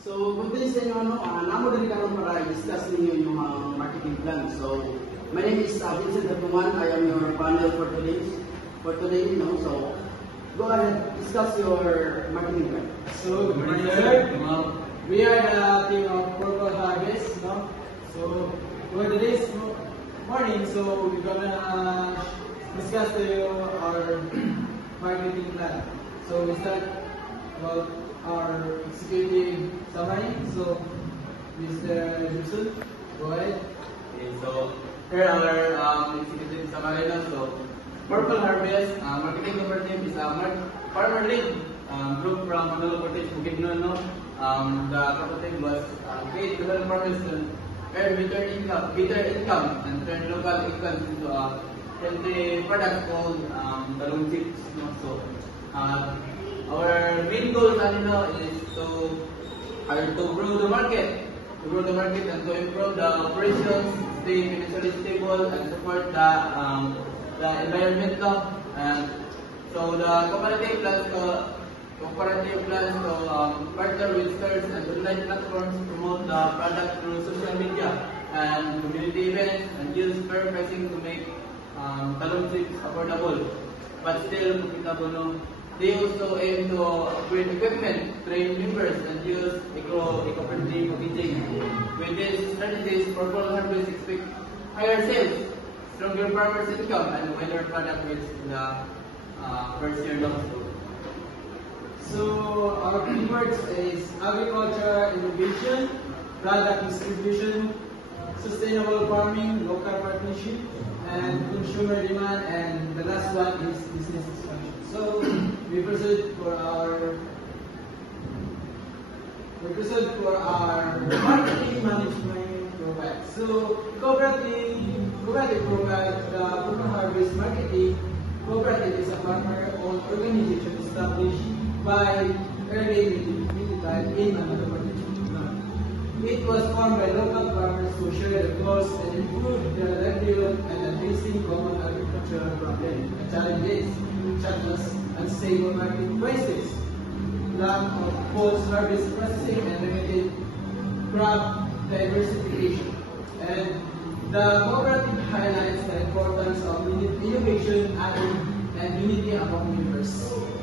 So, kung din sa inyo, namo din karon para i-discuss ninyo yung mga marketing plan. So, my name is Vincent Datuman. I am your panel for today. So, go ahead, discuss your marketing plan. So, good morning, sir. We are the team of Purple Harvest, no? So, for today's morning, so we're gonna discuss to you our marketing plan. So, we start about our executive summary. So, Mr. Gibson, go ahead. Okay, so here our executive summary now. So, Purple Harvest marketing cooperative is a farmer-led group from Manolo Cortez, Bukidnon. No? The cooperative was created to help farmers to earn better income and turn local incomes into a healthy product called talong chips. No? So, our main goal is to grow the market, and to improve the operations, stay financially stable, and support the environment. And so the cooperative plans to partner with stores and online platforms, promote the product through social media and community events, and use fair pricing to make talong chips affordable but still profitable. No? They also aim to upgrade equipment, train members, and use eco-friendly packaging. With these strategies, Purple Harvest expect higher sales, stronger farmers' income, and wider product reach in the first year long. So, our keywords is agriculture innovation, product distribution, sustainable farming, local partnership, and consumer demand, and the last one is business expansion. So, we proceed for our marketing management profile. So, cooperative provide the Purple Harvest Marketing. Cooperative is a farmer-owned organization established by early mid-time in Manolo Cortez. It was formed by local farmers to share the costs and improve their livelihood and addressing common agricultural problems and challenges such as unstable market prices, lack of post-harvest processing, and limited crop diversification. And the cooperative highlights the importance of innovation and unity among members.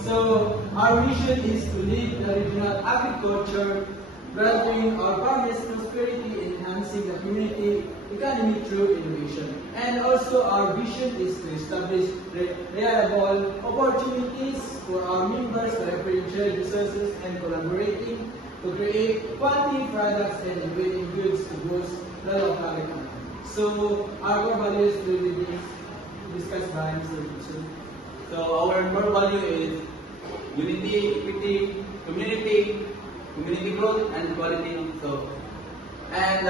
So, our mission is to lead the regional agriculture, granting our farmers prosperity and enhancing the community economy through innovation. And also our vision is to establish reliable opportunities for our members by sharing resources and collaborating to create quality products and innovative goods to boost the local economy. So our core values will be discussed by Mr. Gibson. So our core value is unity, equity, community growth, and quality. So, and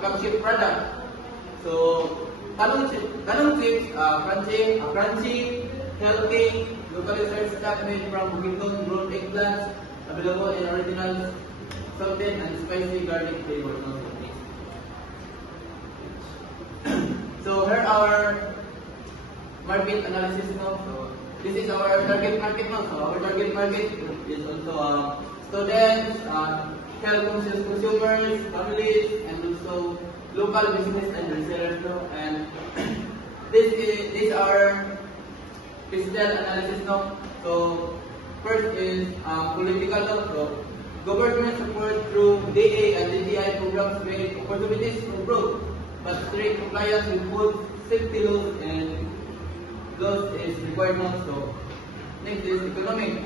flagship product. So, talong chips, crunchy, healthy, locally sourced stock made from Bukidnon grown eggplants, available in original salted and spicy garlic flavors. So here our market analysis now. So this is our target market now. So our target market is also students, health-conscious consumers, families, and also local business and resellers. And these are fiscal analysis now. So first is political law. So government support through DA and DTI programs create opportunities for growth, but strict compliance with food safety laws and laws is required now. So next is economic.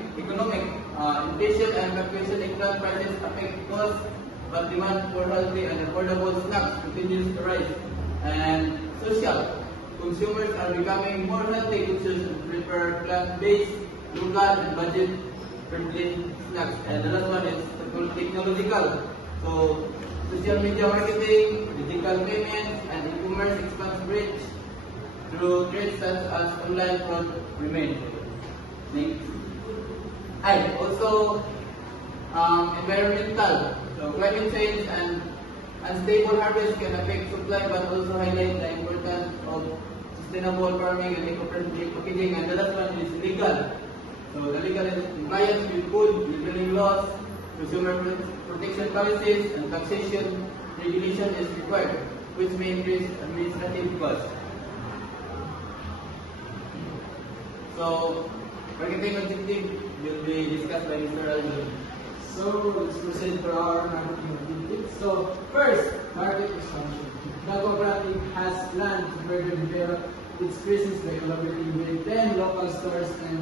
Inflation and fluctuation in plant prices affect costs, but demand for healthy and affordable snacks continues to rise. And social. Consumers are becoming more healthy conscious and prefer plant-based, local, and budget-friendly snacks. And the last one is technological. So social media marketing, digital payments, and e-commerce expands reach through trades such as online fraud remain. Next. Also environmental. So climate change and unstable harvest can affect supply, but also highlight the importance of sustainable farming and eco-friendly packaging. And the last one is legal. So the legal is compliance with food labeling laws, consumer protection policies, and taxation regulation is required, which may increase administrative costs. So, marketing objective will be discussed by Mr. Aldo. So let's proceed for our marketing objectives. So first, market expansion. The cooperative has planned to further develop its presence by collaborating with 10 local stores and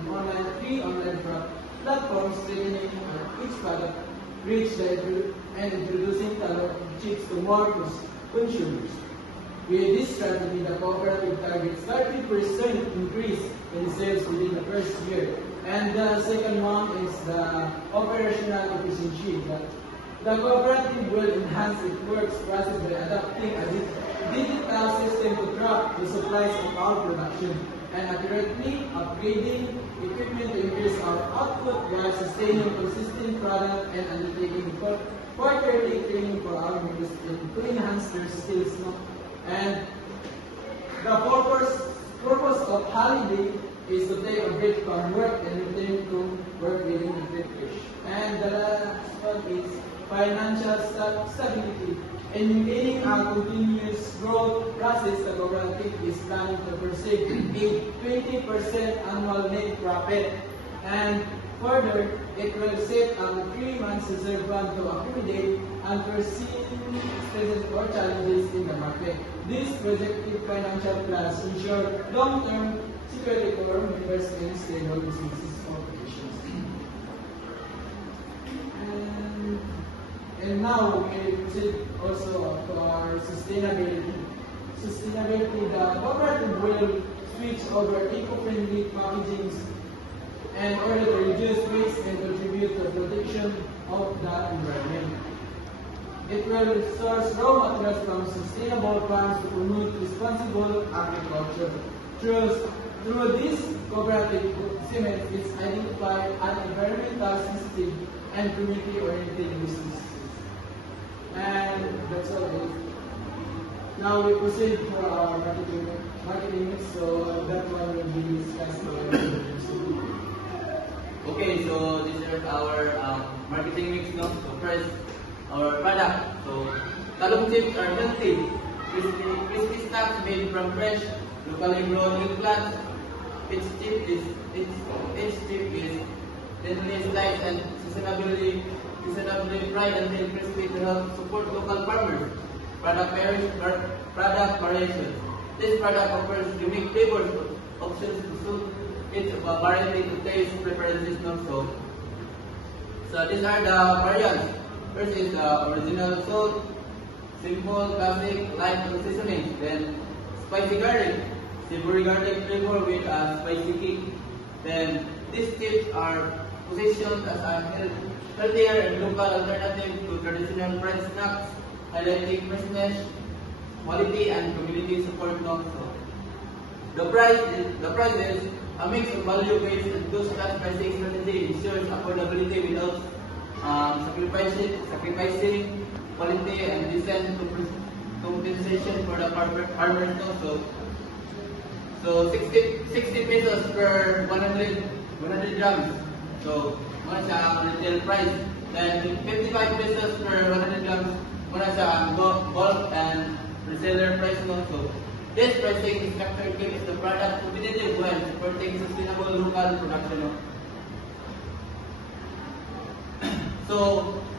three online platforms, strengthening its product reach and introducing tailored chips to more consumers. With this strategy, the cooperative targets 30% increase in sales within the first year. And the second one is the operational efficiency. The cooperative will enhance its works process by adopting a digital system to track the supplies of our production and accurately upgrading equipment to increase our output while sustaining consistent product and undertaking quarterly training for our members to enhance their skills. And the purpose of holiday is to take a break from work and return to work within a refresh. And the last one is financial stability. In maintaining a continuous growth process, the cooperative is planning to pursue a 20% annual net profit. And further, it will set up a 3 months reserve fund to accommodate unforeseen expenses or challenges in the market. These projected financial plans ensure long-term security for members and stable businesses operations. And now we proceed also to our sustainability. Sustainability, the cooperative will switch over eco-friendly packaging in order to reduce waste and contribute to the protection of the environment. It will source raw materials from sustainable farms to promote responsible agriculture. Through this cooperative cement is identified an environmental sensitive and community-oriented businesses. And that's all. Now we proceed for our marketing mix, so that one will be discussed by Okay, so this is our marketing mix now. So first, our product. So talong chips are healthy, crispy snacks made from fresh, locally grown milk plants. Each chip is thinly sliced and seasonably fried until crispy to help support local farmers. Product variation. This product offers unique flavors options to suit its variety to taste preferences also. So these are the variants. First is original salt, simple, classic, light and seasoning. Then spicy garlic, savory garlic flavor with a spicy kick. Then these chips are positioned as a healthier and local alternative to traditional fried snacks, highlighting freshness, quality, and community support also. The price is a mix of value-based and cost-cut pricing strategy ensures affordability without sacrificing quality and decent compensation for the farmers also. So 60 pesos per 100 grams. So muna siya ang retail price. Then 55 pesos per 100 grams muna siya ang bulk and reseller price also. This pricing structure keeps the product competitive while supporting sustainable local production. So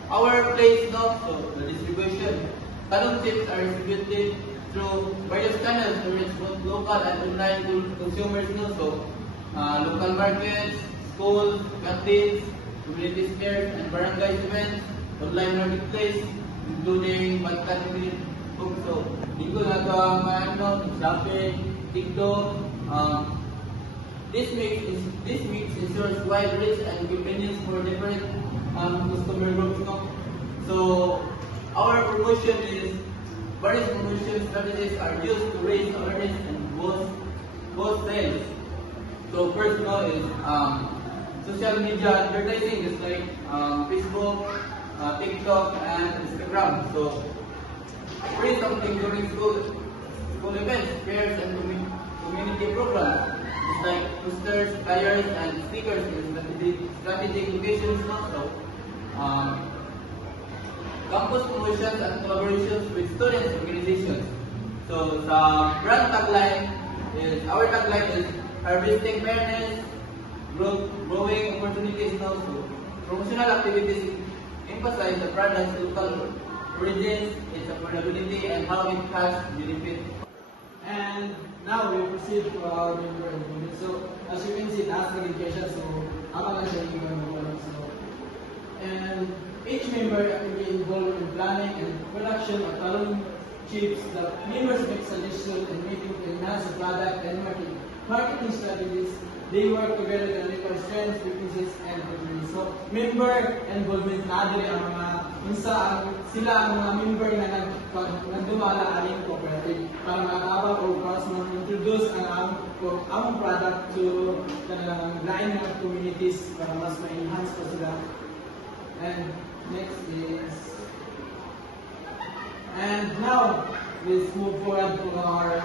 our place now, so the distribution. Talong chips are distributed through various channels to reach both local and online consumers also. Local markets, schools, canteens, community fairs, and barangay events, online marketplace, including podcast also. Dito na ito ang Shopee, TikTok. This mix ensures wide reach and convenience for different customer groups. So our promotion is various promotion strategies are used to raise awareness and boost sales. So first now is social media advertising is like Facebook, TikTok, and Instagram. So free something during school events, fairs, and community programs. It's like posters, flyers, and stickers in strategic locations also. um, campus promotions and collaborations with students organizations. So sa brand tagline our tagline is harvesting fairness, growing opportunities, and also promotional activities emphasize the product's local origins, its affordability, and how it has benefit. And now we proceed to our member involvement. So as you can see, taas na education. So ako lang siya yung so and each member will be involved in planning and production of talent chips. The members make suggestions and meeting to enhance the product and marketing strategies. They work together to identify strengths, weaknesses, and opportunities. So, member involvement na din ang mga sila ang mga member na nagdumala aning cooperative para makakabang o para introduce ang among product to kanilang line of communities para mas ma-enhance pa sila. And next is and now let's move forward to our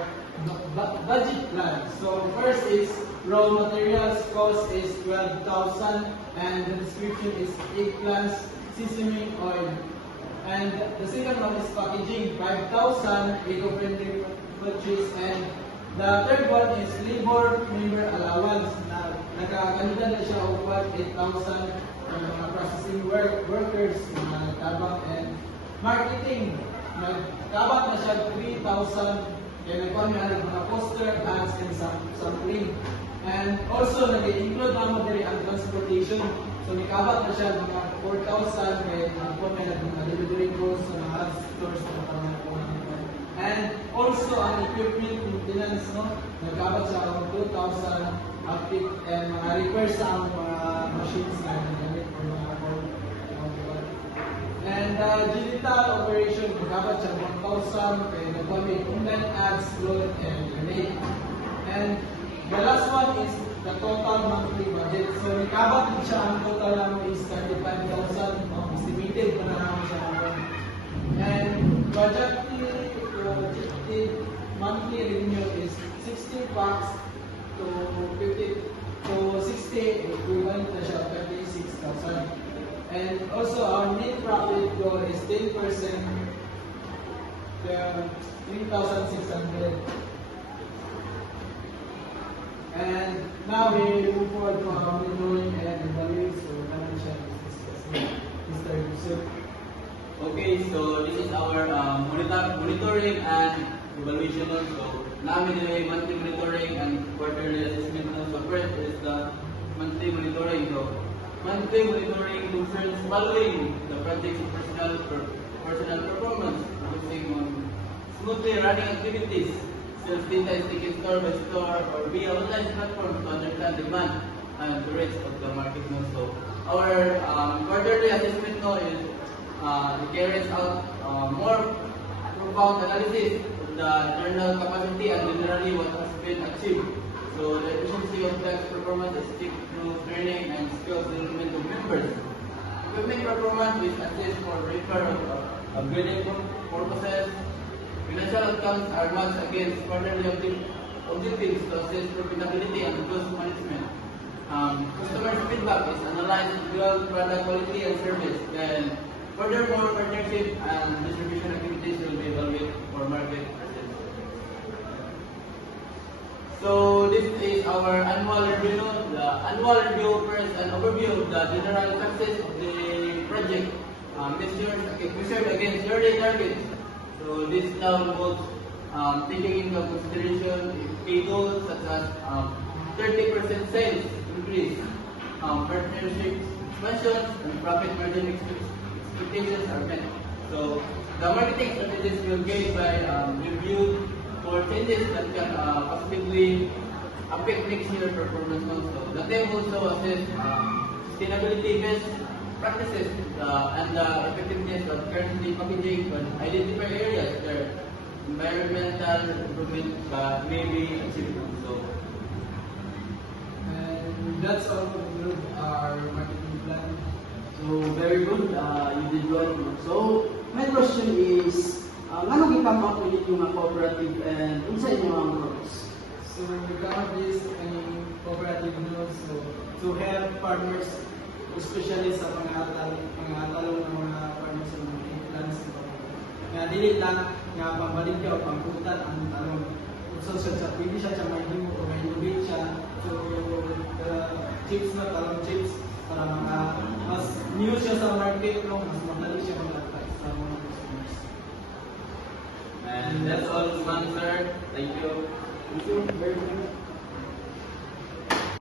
budget plan. So first is raw materials cost is 12,000 and the description is eggplants, seasoning oil. And the second one is packaging 5,000 eco-friendly purchase, and the third one is labor member allowance na nakakanida na siya of 8,000 mga processing workers mga tabak, and marketing nagtabak na siya 3,000 kaya nagkuhan nga mga poster, ads, and sampling. And also, nag-include naman din ang transportation. So, nikabat na siya mga 4,000 kaya nagkuhan nga mga delivery costs sa mga stores na pangakuhan. And also, ang equipment maintenance, no? Nagkabat siya ang 2,000 outfit and mga repairs sa mga machines na nagamit for mga and digital operation, nagkabat siya 1,000 kaya nagkuhan online ads, load, and donate. And the last one is the total monthly budget. So, nakabat din siya, ang total naman is 35,000, estimated pa na naman siya. And budgeted monthly revenue is 60 bucks to 50 to 60, equivalent na siya 36,000. And also, our net profit goal is 10%, 3,600. And now we move forward to our monitoring and evaluation. So, naman siya discussing Mr. Yusuf. Okay, so this is our monitoring and evaluation also. Namin nila yung monthly monitoring and quarterly assessment also. First is the monthly monitoring. So, monthly monitoring concerns following the project's personal performance, focusing on smoothly running activities, sales data is taken store by store or via online platforms to understand demand and the rates of the market. So our quarterly assessment now is it carries out more profound analysis of the internal capacity and generally what has been achieved. So the efficiency of tax performance is achieved through training and skills development of members. Equipment performance is assessed for repair of upgrading purposes. Financial outcomes are matched against quarterly objectives to assess profitability and cost management. Customer feedback is analyzed to build product quality and service. Then furthermore, partnership and distribution activities will be evaluated for market assessment. So this is our annual review. The annual review first an overview of the general success of the project measured against yearly targets. So this now involves taking into consideration key goals such as 30% sales increase, partnership expansion, and profit margin expectations are met. So the marketing strategies will gain by review for changes that can possibly affect next year performance also. The team also assess sustainability best practices and the effectiveness of currently packaging to identify areas where environmental improvements may be achieved. So, and that's all for our marketing plan. So, very good. You did well. So, my question is, ano gikam up ulit yung cooperative and unsa inyo ang purpose? So we got this cooperative notes to help farmers especially sa mga talong ng mga farmers sa mga plants. Nga dili lang nga pambalik ka o pangkutan ang talong. So sa pwede siya may himo o may innovate siya. So chips na talong chips para mas new siya sa market no, mas madali siya mag-advertise sa mga customers. And that's all, man, sir. Thank you. Thank you very much.